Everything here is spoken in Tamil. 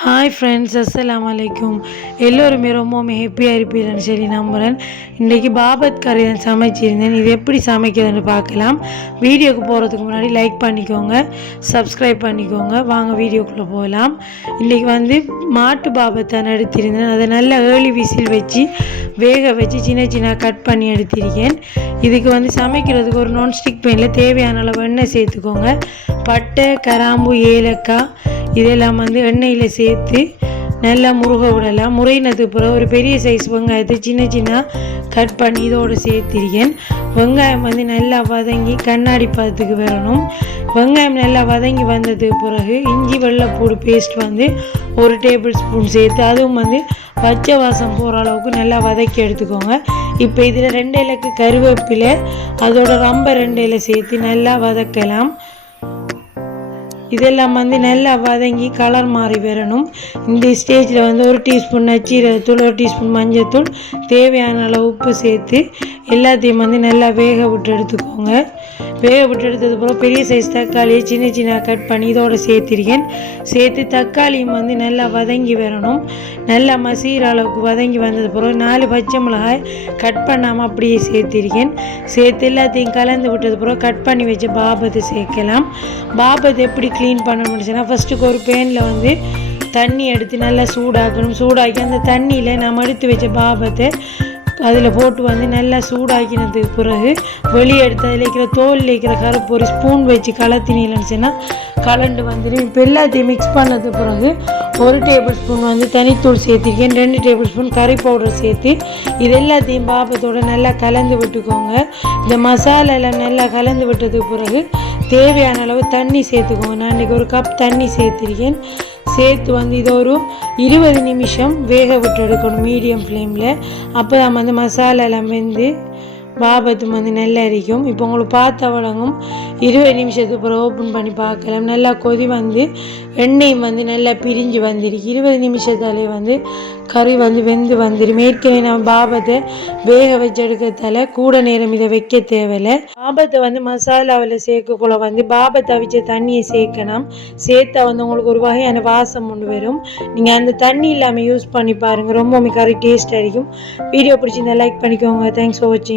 ஹாய் ஃப்ரெண்ட்ஸ், அஸ்ஸலாமு அலைக்கும். எல்லோருமே ரொம்பவுமே ஹாப்பியாக இருப்பீங்கன்னு சொல்லி நம்புகிறேன். இன்றைக்கி பாபத் கறி தான் சமைச்சிருந்தேன். இது எப்படி சமைக்கிறதுன்னு பார்க்கலாம். வீடியோக்கு போகிறதுக்கு முன்னாடி லைக் பண்ணிக்கோங்க, சப்ஸ்கிரைப் பண்ணிக்கோங்க. வாங்க வீடியோக்குள்ளே போகலாம். இன்றைக்கி மாட்டு பாபத் தான் எடுத்திருந்தேன். அதை நல்லா ஏர்லி விசில் வச்சு வேக வச்சு சின்ன சின்ன கட் பண்ணி எடுத்திருக்கேன். இதுக்கு சமைக்கிறதுக்கு ஒரு நான்ஸ்டிக் பேனில் தேவையான அளவு எண்ணெய் சேர்த்துக்கோங்க. பட்டை, கிராம்பு, ஏலக்காய் இதெல்லாம் எண்ணெயில் சேர்த்து நல்லா முருக விடலாம். முறையினதுக்கு பிறகு ஒரு பெரிய சைஸ் வெங்காயத்தை சின்ன சின்ன கட் பண்ணி இதோடு சேர்த்திருக்கேன். வெங்காயம் நல்லா வதங்கி கண்ணாடி பதத்துக்கு வரணும். வெங்காயம் நல்லா வதங்கி வந்ததுக்கு பிறகு இஞ்சி வெள்ளைப்பூடு பேஸ்ட் ஒரு டேபிள் ஸ்பூன் சேர்த்து அதுவும் பச்சை வாசம் போகிற அளவுக்கு நல்லா வதக்கி எடுத்துக்கோங்க. இப்போ இதில் 2 இலக்கு கருவேப்பிலை அதோட ரொம்ப 2 இலை சேர்த்து நல்லா வதக்கலாம். இதெல்லாம் நல்லா வதங்கி கலர் மாறி வரணும். இந்த ஸ்டேஜில் 1 டீஸ்பூன் நச்சீரகத்தூள், 1 டீஸ்பூன் மஞ்சத்தூள், தேவையான அளவு உப்பு சேர்த்து எல்லாத்தையும் நல்லா வேக விட்டு எடுத்துக்கோங்க. வேக விட்டு எடுத்ததுக்கப்புறம் பெரிய சைஸ் தக்காளியை சின்ன சின்ன கட் பண்ணி இதோடு சேர்த்திருக்கேன். சேர்த்து தக்காளியும் நல்லா வதங்கி வரணும். நல்லா மசீர அளவுக்கு வதங்கி வந்ததுக்கப்புறம் 4 பச்சை மிளகாய் கட் பண்ணாமல் அப்படியே சேர்த்திருக்கேன். சேர்த்து எல்லாத்தையும் கலந்து விட்டதுக்கப்புறம் கட் பண்ணி வச்ச பாபத்தை சேர்க்கலாம். பாபத்தை எப்படி க்ளீன் பண்ண முடிச்சுன்னா, ஃபஸ்ட்டுக்கு ஒரு பேனில் தண்ணி எடுத்து நல்லா சூடாக்கணும். சூடாக்கி அந்த தண்ணியில் நம்ம எடுத்து வச்ச பாபத்தை அதில் போட்டு நல்லா சூடாக்கினதுக்கு பிறகு வெளியே எடுத்து அதில் இருக்கிற தோலில் இருக்கிற கருப்பு ஒரு ஸ்பூன் வச்சு கலத்தினீங்கன்னு கலண்டு வந்துடும். இப்போ எல்லாத்தையும் மிக்ஸ் பண்ணது பிறகு 1 டேபிள் ஸ்பூன் தனித்தூள் சேர்த்திருக்கேன். 2 டேபிள் ஸ்பூன் கறி பவுடர் சேர்த்து இது எல்லாத்தையும் பாபத்தோடு நல்லா கலந்து விட்டுக்கோங்க. இந்த மசாலாவில் நல்லா கலந்து விட்டதுக்கு பிறகு தேவையான அளவு தண்ணி சேர்த்துக்கோங்க. நான் இன்றைக்கி 1 கப் தண்ணி சேர்த்திருக்கேன். சேர்த்து இதை ஒரு 20 நிமிஷம் வேக விட்டு எடுக்கணும் மீடியம் ஃப்ளேமில். அப்போ தான் மசாலா எல்லாம் பாபத்து நல்லா இருக்கும். இப்போ உங்களுக்கு பார்த்த வழங்கும் 20 நிமிஷத்துக்கு அப்புறம் ஓப்பன் பண்ணி பார்க்கலாம். நல்லா கொதி எண்ணெயும் நல்லா பிரிஞ்சு வந்துருக்கு. 20 நிமிஷத்தாலே கறி வெந்து வந்துடும். ஏற்கனவே நான் பாபத்தை வேக வச்சு எடுக்கிறதால கூட நேரம் இதை வைக்க தேவையில்லை. பாபத்தை மசாலாவில் சேர்க்கக்குள்ள பாபத்தை அவிச்ச தண்ணியை சேர்க்கணும். சேர்த்தா உங்களுக்கு ஒரு வகையான வாசம் கொண்டு வரும். நீங்கள் அந்த தண்ணி இல்லாமல் யூஸ் பண்ணி பாருங்கள். ரொம்பவுமே கறி டேஸ்ட்டாக இருக்கும். வீடியோ பிடிச்சிருந்தா லைக் பண்ணிக்கோங்க. தேங்க்ஸ் ஃபார் வாட்சிங்.